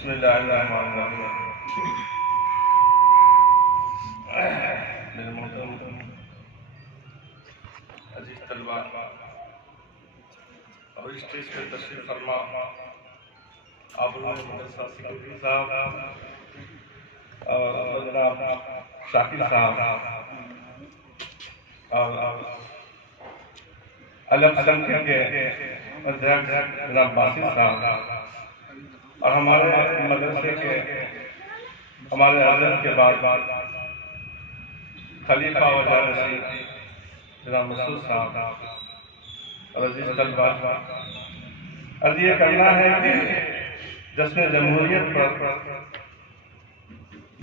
अजीज तलबा और स्टेज पर तशरीफ फरमा मदरसा सेक्रेटरी साहब और जनाब शाकिर साहब और अल्पसंख्यक के अध्यक्ष जनाब बासित साहब और हमारे मदरसे के हमारे अजहर के बाद खलीफा वज़ीर जनाब मसूद साहब और अजीज तलबा, अर्ज़ ये करना है कि जश्न जमहूरियत पर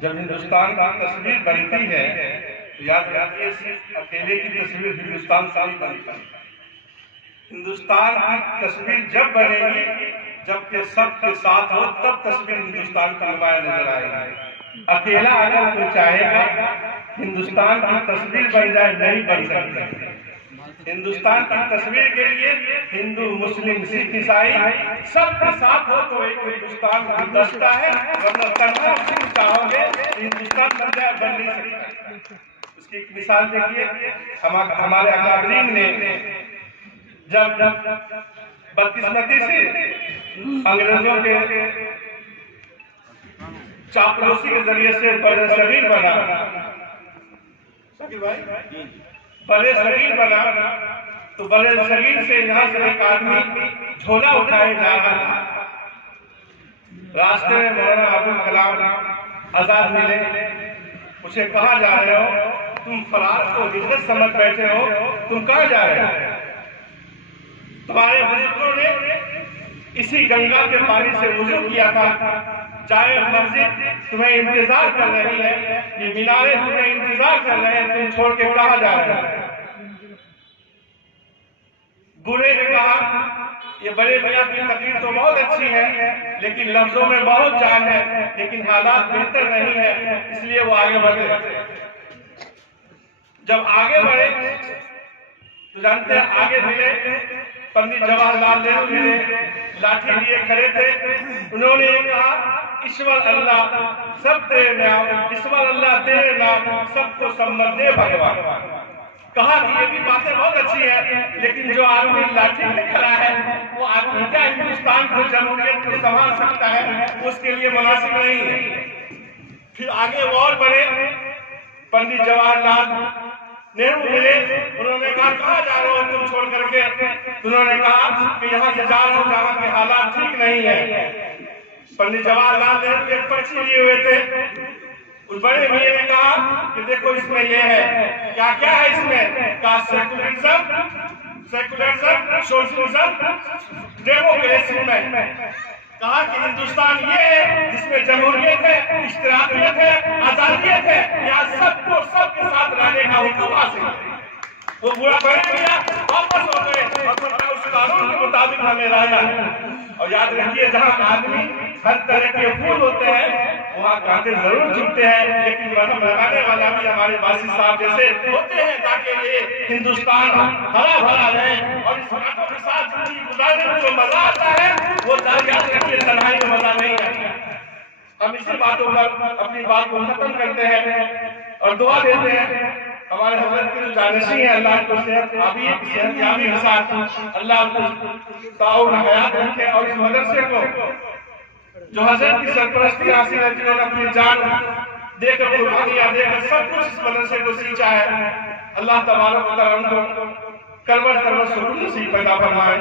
जब हिंदुस्तान की तस्वीर बनती है तो याद रखिए सिर्फ अकेले की तस्वीर हिंदुस्तान से नहीं बनती। हिंदुस्तान की तस्वीर जब बनेगी जबकि सबके साथ हो तब तस्वीर हिंदुस्तान का नुमाया नजर आएगी। अकेला अगर कोई चाहेगा हिंदुस्तान की तस्वीर बन जाए नहीं बन सकती। हिंदुस्तान की तस्वीर के लिए हिंदू मुस्लिम सिख ईसाई सबके साथ हो तो एक हिंदुस्तान गुलदस्ता है, वरना तन्हा सिंह चाहोगे हिंदुस्तान बन जाए बन नहीं सकता। इसकी एक मिसाल देखिए, हमारे अकाबरीन ने जब बदकिस्मती से अंग्रेजों के चापलूसी के जरिए से बड़े शरीर बना, बड़े शरीर बना तो बड़े शरीर से यहाँ से एक आदमी झोला उठाए जा रहा था। रास्ते में मौलाना अब्दुल कलाम आजाद मिले, उसे कहा जा रहे हो, तुम फरार को हिजरत समझ बैठे हो, तुम कहाँ जा रहे हो? तुम्हारे बुजुर्गों ने इसी गंगा के पानी से वुजू किया था, चाहे मस्जिद तुम्हें इंतजार कर रही है, ये मीनारे तुम्हें इंतजार कर रहे हैं, तुम छोड़ के कहाँ जा रहे हो? बूढ़े ने कहा, ये बड़े मियां की तकरीर तो बहुत अच्छी है लेकिन लफ्जों में बहुत जान है, लेकिन हालात बेहतर नहीं है, इसलिए वो आगे बढ़े। जब आगे बढ़े तो जानते हैं आगे मिले पंडित जवाहरलाल नेहरू मिले, लाठी लिए खड़े थे। उन्होंने कहा, ईश्वर अल्लाह सब तेरे नाम, ईश्वर अल्लाह तेरे नाम, सबको सम्मत दे भगवान। कहा कि ये भी बातें बहुत अच्छी है लेकिन जो आदमी लाठी में खड़ा है वो आदमी क्या हिंदुस्तान को जमहूरियत को संभाल सकता है? उसके लिए मुनासिब नहीं है। फिर आगे और बढ़े, पंडित जवाहरलाल नेहरू मिले, उन्होंने कहा कहाँ जा रहे हो तुम छोड़ करके? उन्होंने कहा कि यहाँ से जा रहा हूँ जहाँ के हालात ठीक नहीं है। पंडित जवाहरलाल नेहरू एक पर्ची लिए हुए थे, उस बड़े भैया ने कहा कि देखो इसमें ये है, क्या क्या है इसमें? कहा सेकुलरिज्म, सोशलिज्म, डेमोक्रेसी में। कहा कि हिंदुस्तान ये है जिसमें जमहूरियत है, इश्तिराकियत है, आजादियत है, यहाँ सबको सबके साथ रहने का हुक्म हासिल है। वो बुरा बड़े भैया वापस हो गए और उस कानून के मुताबिक हमें रहना है। और याद रखिए, जहाँ आदमी हर तरह के फूल होते हैं वहाँ कांटे जरूर चुभते हैं, लेकिन मरहम लगाने वाला भी हमारे बासित साहब जैसे होते हैं ताकि ये हिंदुस्तान हरा भरा रहे। और इस कांटों के साथ जिंदगी गुजारने में जो मजा आता है वो याद रखिए तन्हाई में मजा नहीं आता। हम इसी बातों पर अपनी बात को खत्म करते हैं और दुआ देते हैं हमारे हजरत के जो जानशी है, अल्लाह को सेहतयाबी के साथ अल्लाह को ताउन हयात रखे और इस मदरसे को जो हजरत की सरपरस्ती हासिल है, जिन्होंने अपनी जान देकर कुर्बानियां देकर सब कुछ इस मदरसे को सींचा है, अल्लाह तबारक व तआला उनको करवट करवट सुकून नसीब पैदा फरमाए।